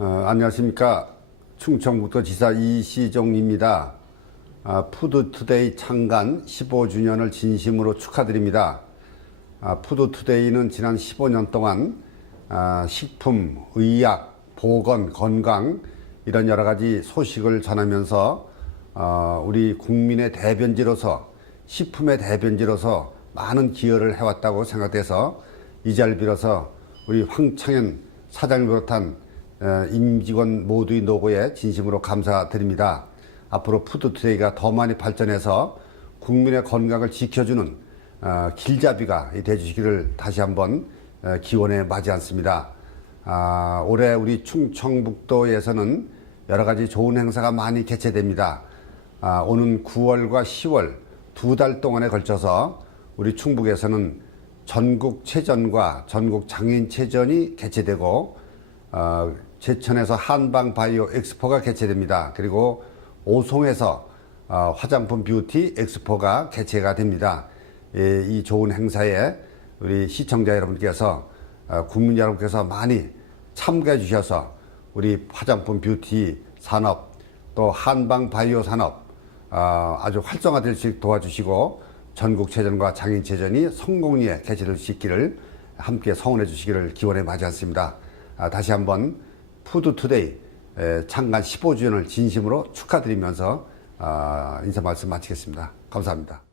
안녕하십니까. 충청북도 지사 이시종입니다. 아, 푸드투데이 창간 15주년을 진심으로 축하드립니다. 아, 푸드투데이는 지난 15년 동안 아, 식품, 의약, 보건, 건강 이런 여러 가지 소식을 전하면서 어, 우리 국민의 대변지로서 식품의 대변지로서 많은 기여를 해왔다고 생각돼서 이 자리를 빌어서 우리 황창현 사장을 비롯한 어, 임직원 모두의 노고에 진심으로 감사드립니다. 앞으로 푸드투데이가 더 많이 발전해서 국민의 건강을 지켜주는 어, 길잡이가 되주시기를 다시 한번 어, 기원에 맞이 않습니다. 아, 올해 우리 충청북도에서는 여러 가지 좋은 행사가 많이 개최됩니다. 아, 오는 9월과 10월 두 달 동안에 걸쳐서 우리 충북에서는 전국 체전과 전국 장애인 체전이 개최되고 어, 제천에서 한방 바이오 엑스포가 개최됩니다. 그리고 오송에서 어, 화장품 뷰티 엑스포가 개최가 됩니다. 예, 이 좋은 행사에 우리 시청자 여러분께서 어, 국민 여러분께서 많이 참가해 주셔서 우리 화장품 뷰티 산업 또 한방 바이오 산업 어, 아주 활성화될 수 있도록 도와주시고 전국체전과 장인체전이 성공리에 개최될 수 있기를 함께 성원해 주시기를 기원해 마지 않습니다. 아, 다시 한번 푸드투데이 에, 창간 15주년을 진심으로 축하드리면서 아, 인사 말씀 마치겠습니다. 감사합니다.